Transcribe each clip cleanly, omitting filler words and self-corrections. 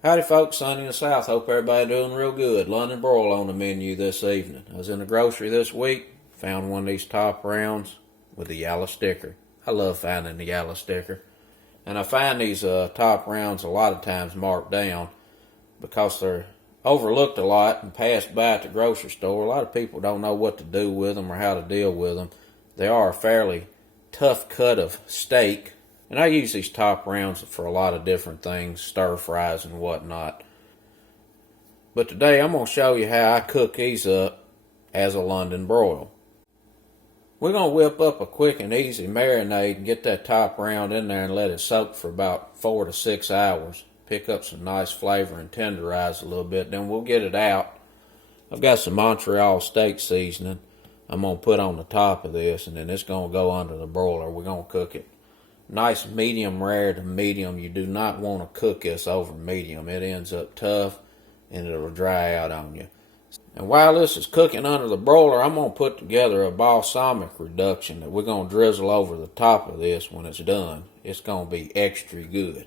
Howdy folks, Sonny in the South. Hope everybody doing real good. London broil on the menu this evening. I was in the grocery this week, found one of these top rounds with a yellow sticker. I love finding the yellow sticker. And I find these top rounds a lot of times marked down because they're overlooked a lot and passed by at the grocery store. A lot of people don't know what to do with them or how to deal with them. They are a fairly tough cut of steak. And I use these top rounds for a lot of different things, stir fries and whatnot. But today I'm going to show you how I cook these up as a London broil. We're going to whip up a quick and easy marinade and get that top round in there and let it soak for about 4 to 6 hours. Pick up some nice flavor and tenderize a little bit. Then we'll get it out. I've got some Montreal steak seasoning I'm going to put on the top of this, and then it's going to go under the broiler. We're going to cook it nice medium rare to medium. You do not want to cook this over medium. It ends up tough and it'll dry out on you. And while this is cooking under the broiler, I'm going to put together a balsamic reduction that we're going to drizzle over the top of this when it's done. It's going to be extra good.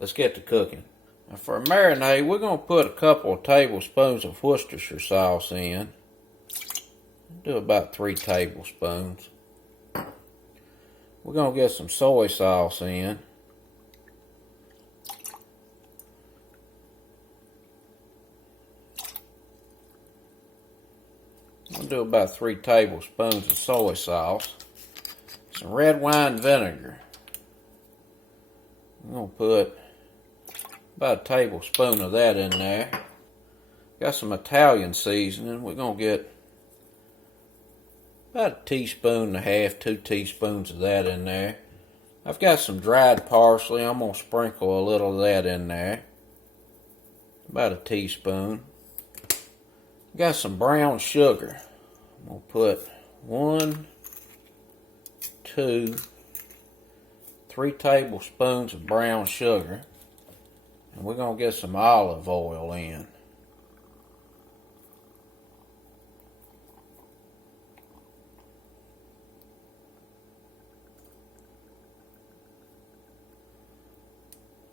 Let's get to cooking. Now for a marinade, we're going to put a couple of tablespoons of Worcestershire sauce in. Do about 3 tablespoons. We're going to get some soy sauce in. I'll do about 3 tablespoons of soy sauce. Some red wine vinegar. I'm going to put about a tablespoon of that in there. Got some Italian seasoning. We're going to get about a teaspoon and a half, 2 teaspoons of that in there. I've got some dried parsley. I'm going to sprinkle a little of that in there. About a teaspoon. Got some brown sugar. I'm going to put 1, 2, 3 tablespoons of brown sugar. And we're going to get some olive oil in.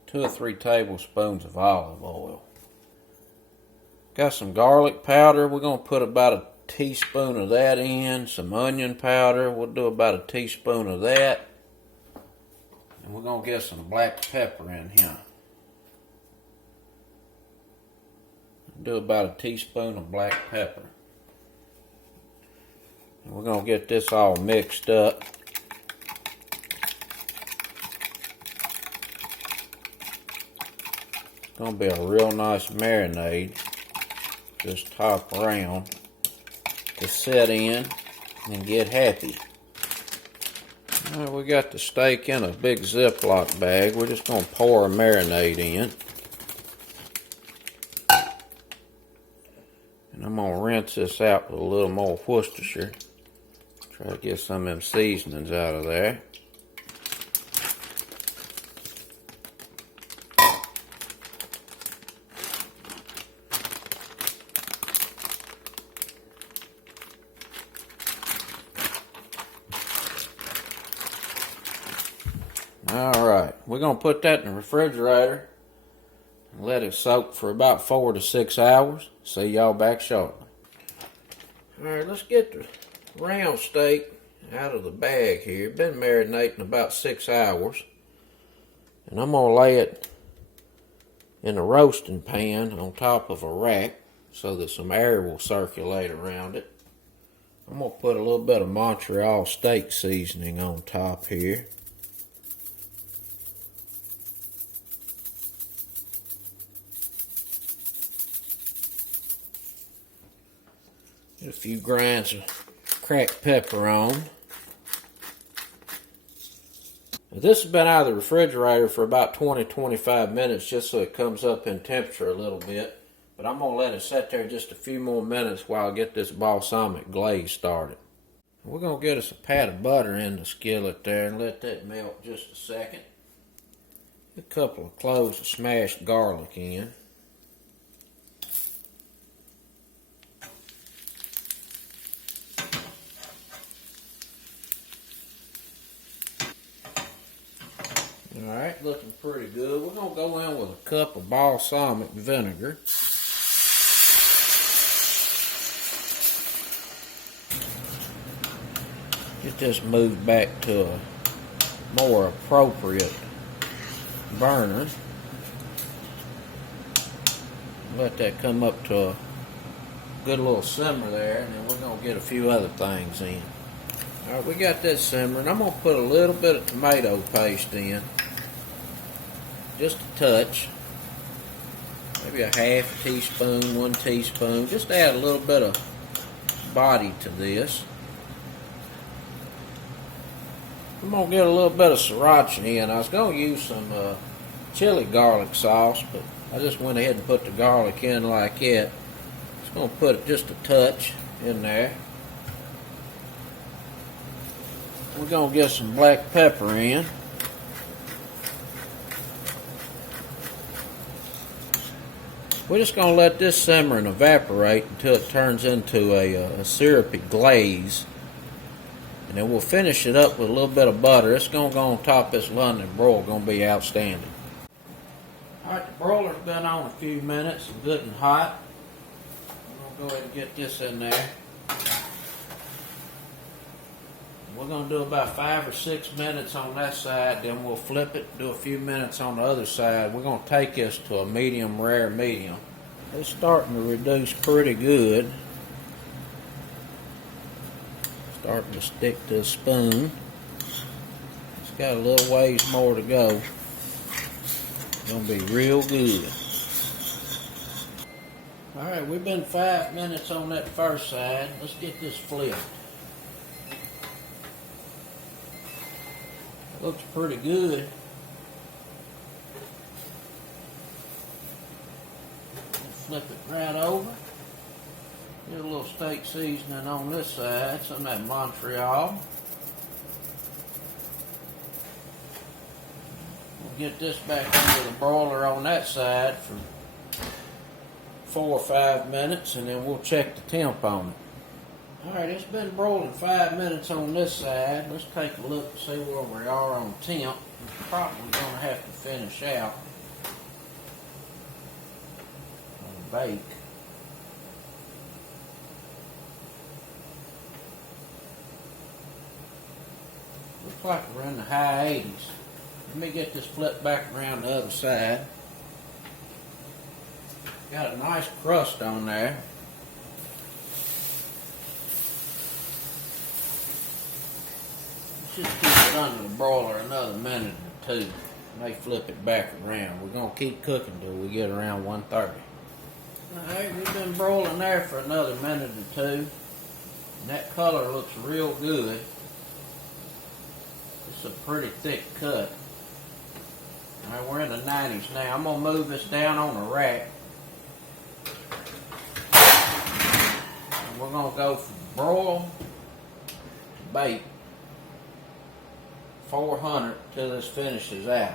Two or 3 tablespoons of olive oil. Got some garlic powder. We're going to put about a teaspoon of that in. Some onion powder. We'll do about a teaspoon of that. And we're going to get some black pepper in here. Do about a teaspoon of black pepper. And we're going to get this all mixed up. It's going to be a real nice marinade, this top round, to set in and get happy. Alright, we got the steak in a big Ziploc bag. We're just going to pour a marinade in. And I'm going to rinse this out with a little more Worcestershire. Try to get some of them seasonings out of there. Alright, we're going to put that in the refrigerator and let it soak for about 4 to 6 hours. See y'all back shortly. Alright, let's get the round steak out of the bag here. Been marinating about 6 hours. And I'm going to lay it in a roasting pan on top of a rack so that some air will circulate around it. I'm going to put a little bit of Montreal steak seasoning on top here. A few grinds of cracked pepper on. Now this has been out of the refrigerator for about 20-25 minutes just so it comes up in temperature a little bit. But I'm going to let it sit there just a few more minutes while I get this balsamic glaze started. We're going to get us a pat of butter in the skillet there and let that melt just a second. A couple of cloves of smashed garlic in. Alright, looking pretty good. We're going to go in with of a cup of balsamic vinegar. Get this moved back to a more appropriate burner. Let that come up to a good little simmer there, and then we're going to get a few other things in. Alright, we got that simmering. I'm going to put a little bit of tomato paste in. Just a touch. Maybe a half teaspoon, 1 teaspoon. Just add a little bit of body to this. I'm going to get a little bit of sriracha in. I was going to use some chili garlic sauce, but I just went ahead and put the garlic in like that. Just going to put just a touch in there. We're going to get some black pepper in. We're just going to let this simmer and evaporate until it turns into a syrupy glaze. And then we'll finish it up with a little bit of butter. It's going to go on top of this London broil. Going to be outstanding. Alright, the broiler's been on a few minutes, good and hot. I'm going to go ahead and get this in there. We're going to do about 5 or 6 minutes on that side, then we'll flip it, do a few minutes on the other side. We're going to take this to a medium rare medium. It's starting to reduce pretty good. Starting to stick to a spoon. It's got a little ways more to go. It's going to be real good. Alright, we've been 5 minutes on that first side. Let's get this flipped. Looks pretty good. Flip it right over. Get a little steak seasoning on this side, some of that Montreal. We'll get this back into the broiler on that side for 4 or 5 minutes, and then we'll check the temp on it. Alright, it's been broiling 5 minutes on this side. Let's take a look and see where we are on temp. We're probably going to have to finish out and bake. Looks like we're in the high 80s. Let me get this flipped back around the other side. Got a nice crust on there. Just keep it under the broiler another minute or 2. May flip it back around. We're going to keep cooking till we get around 130. Alright, we've been broiling there for another minute or 2. And that color looks real good. It's a pretty thick cut. Alright, we're in the 90s now. I'm going to move this down on a rack. And we're going to go from broil to bake. 400 till this finishes out.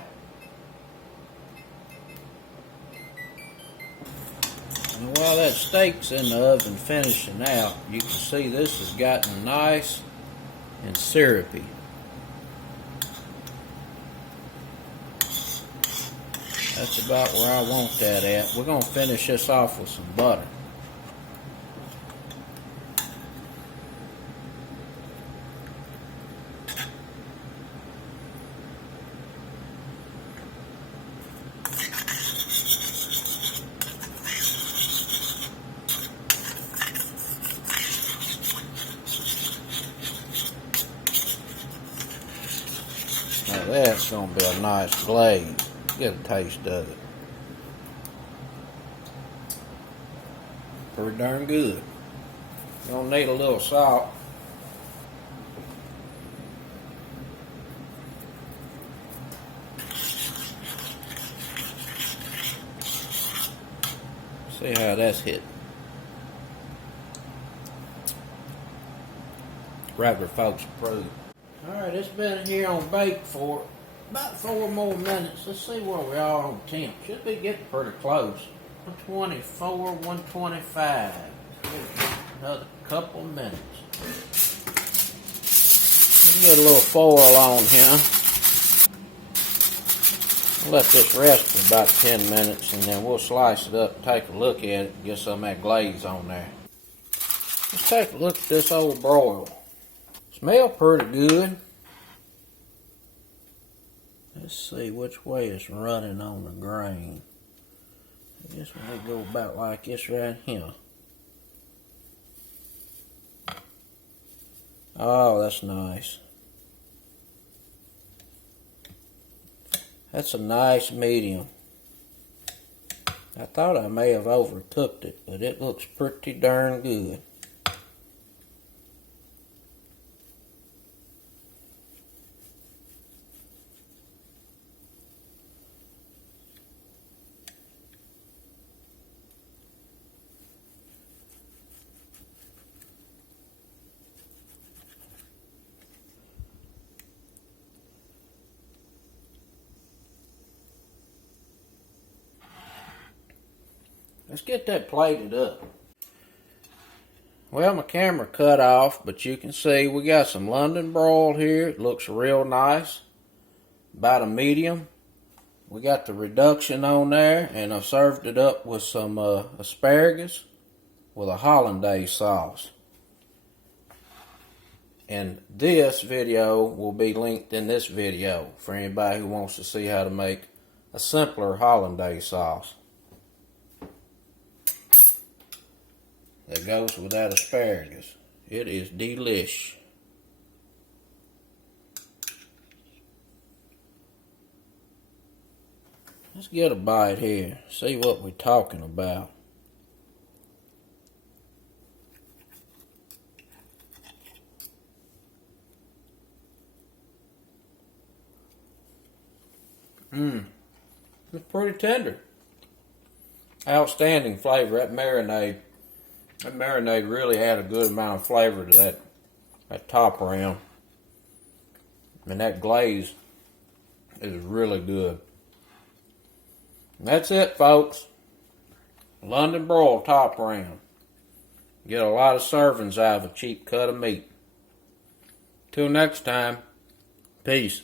And while that steak's in the oven finishing out, you can see this has gotten nice and syrupy. That's about where I want that at. We're going to finish this off with some butter. Now that's going to be a nice glaze. Get a taste of it. Pretty darn good. You're going to need a little salt. See how that's hit. Right where folks approve. Alright, it's been here on bake for about 4 more minutes. Let's see where we are on temp. Should be getting pretty close. 124, 125. Another couple minutes. Let's get a little foil on here. Let this rest for about 10 minutes and then we'll slice it up and take a look at it and get some of that glaze on there. Let's take a look at this old broil. Smell pretty good. Let's see which way it's running on the grain. I guess we'll go about like this right here. Oh, that's nice. That's a nice medium. I thought I may have overcooked it, but it looks pretty darn good. Let's get that plated up. Well, my camera cut off, but you can see we got some London broiled here. It looks real nice. About a medium. We got the reduction on there, and I served it up with some asparagus with a hollandaise sauce. And this video will be linked in this video for anybody who wants to see how to make a simpler hollandaise sauce that goes with that asparagus. It is delish. Let's get a bite here, see what we're talking about. It's pretty tender. Outstanding flavor. That marinade really had a good amount of flavor to that top round. And that glaze is really good. And that's it, folks. London broil top round. Get a lot of servings out of a cheap cut of meat. Till next time, peace.